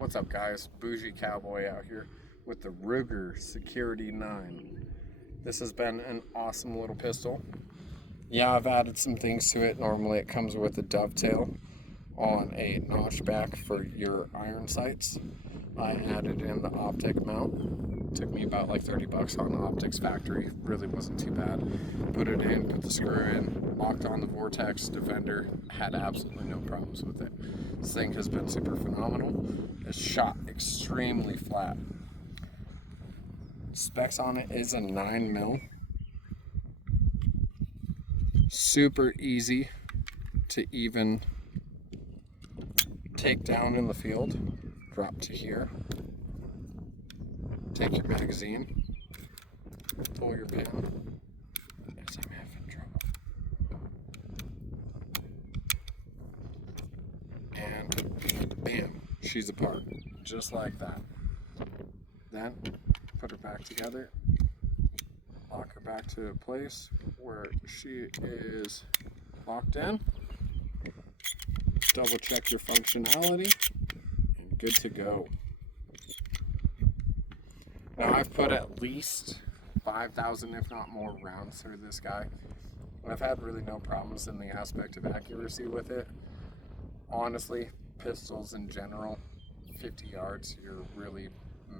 What's up, guys? Bougie Cowboy out here with the Ruger Security 9. This has been an awesome little pistol. Yeah, I've added some things to it. Normally it comes with a dovetail on a notchback for your iron sights. I added in the optic mount. Took me about like 30 bucks on the optics factory. Really wasn't too bad. Put it in, put the screw in, locked on the Vortex Defender. Had absolutely no problems with it. This thing has been super phenomenal. It's shot extremely flat. Specs on it is a 9 mil. Super easy to even take down in the field. Drop to here. Take your magazine. Pull your pin. Yes, I'm having trouble. And bam, she's apart. Just like that. Then put her back together. Lock her back to a place where she is locked in. Double check your functionality and good to go. Now I've put at least 5,000 if not more rounds through this guy. I've had really no problems in the aspect of accuracy with it. Honestly, pistols in general, 50 yards, you're really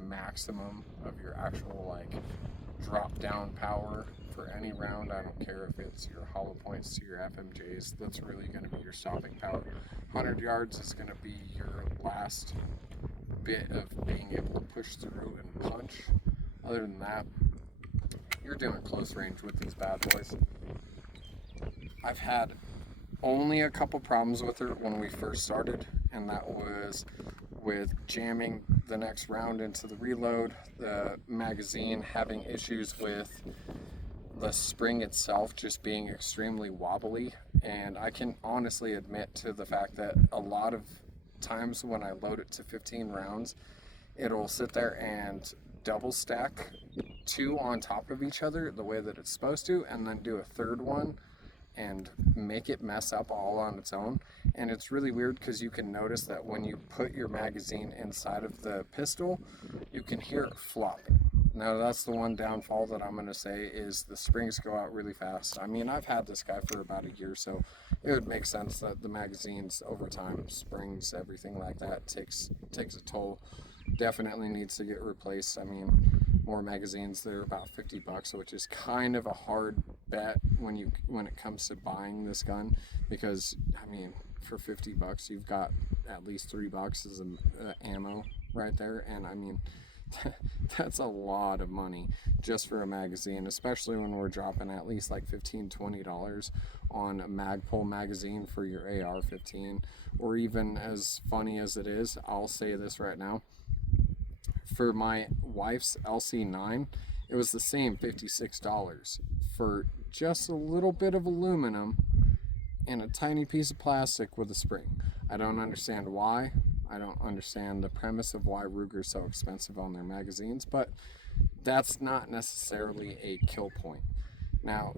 maximum of your actual drop down power for any round. I don't care if it's your hollow points to your FMJs, that's really going to be your stopping power. 100 yards is going to be your last bit of being able to push through and punch. Other than that, you're doing close range with these bad boys. I've had only a couple problems with her when we first started, and that was with jamming the next round into the reload, the magazine having issues with the spring itself just being extremely wobbly. And I can honestly admit to the fact that a lot of times when I load it to 15 rounds, it'll sit there and double stack two on top of each other the way that it's supposed to, and then do a third one and make it mess up all on its own. And it's really weird because you can notice that when you put your magazine inside of the pistol, you can hear it flopping. Now that's the one downfall that I'm going to say is the springs go out really fast. I mean, I've had this guy for about a year, so it would make sense that the magazines over time, springs, everything like that takes a toll. Definitely needs to get replaced. I mean, more magazines, they're about 50 bucks, which is kind of a hard bet when it comes to buying this gun, because I mean, for 50 bucks you've got at least 3 boxes of ammo right there, and I mean that's a lot of money just for a magazine, especially when we're dropping at least like $15-20 on a Magpul magazine for your AR-15. Or even, as funny as it is, I'll say this right now, for my wife's LC9, it was the same $56 for just a little bit of aluminum and a tiny piece of plastic with a spring. I don't understand why. I don't understand the premise of why Ruger's so expensive on their magazines, but that's not necessarily a kill point. Now,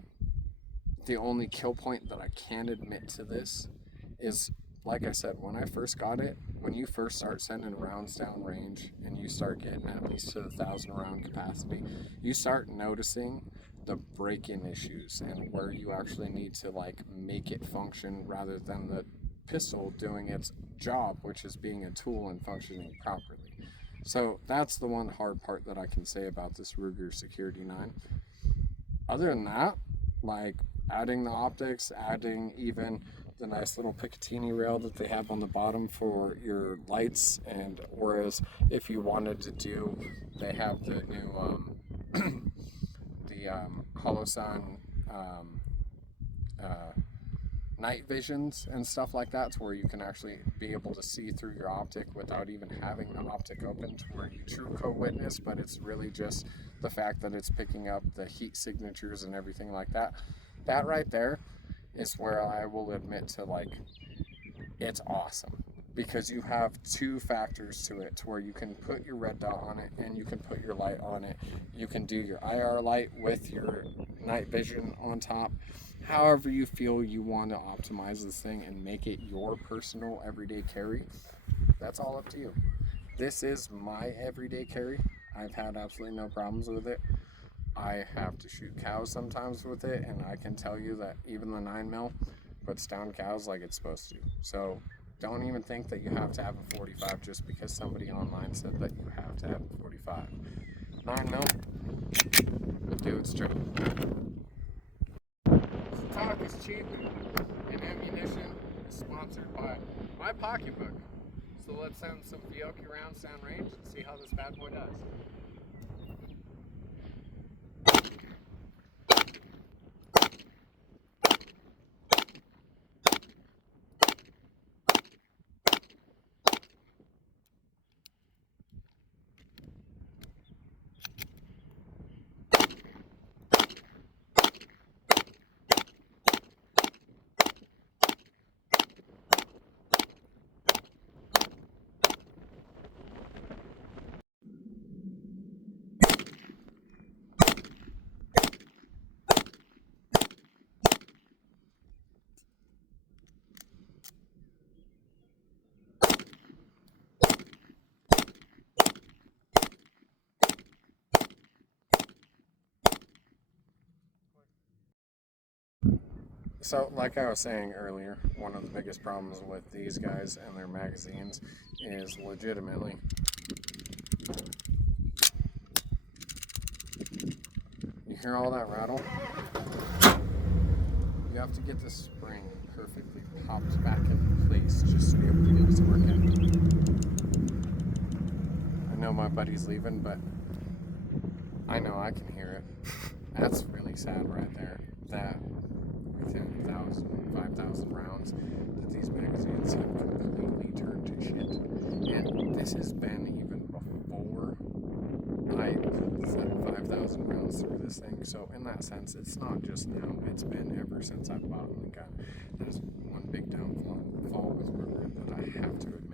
the only kill point that I can admit to this is, like I said, when I first got it, when you first start sending rounds down range and you start getting at least to the 1,000 round capacity, you start noticing the break-in issues and where you actually need to make it function rather than the pistol doing its job, which is being a tool and functioning properly. So that's the one hard part that I can say about this Ruger Security 9. Other than that, adding the optics, adding even the nice little Picatinny rail that they have on the bottom for your lights, and whereas if you wanted to do, they have the new Holosun night visions and stuff like that, to where you can actually be able to see through your optic without even having the optic open, to where you true co-witness, but it's really just the fact that it's picking up the heat signatures and everything like that. That right there is where I will admit to it's awesome, because you have two factors to it, to where you can put your red dot on it and you can put your light on it. You can do your IR light with your night vision on top. However you feel you want to optimize this thing and make it your personal everyday carry, that's all up to you. This is my everyday carry. I've had absolutely no problems with it. I have to shoot cows sometimes with it, and I can tell you that even the 9mm puts down cows like it's supposed to. So don't even think that you have to have a 45 just because somebody online said that you have to have a 45. 9mm will do its job. So talk is cheap, and ammunition is sponsored by my pocketbook. So let's send some Fiocchi rounds down range and see how this bad boy does. So, like I was saying earlier, one of the biggest problems with these guys and their magazines is legitimately you hear all that rattle? You have to get the spring perfectly popped back in place just to be able to get this working. I know my buddy's leaving, but I know I can hear it. That's really sad right there. That within 5,000 rounds, that these magazines have completely turned to shit. And this has been even before I put 5,000 rounds through this thing. So in that sense, it's not just now. It's been ever since I've bought the gun. That is one big downfall with Ruger that I have to admit.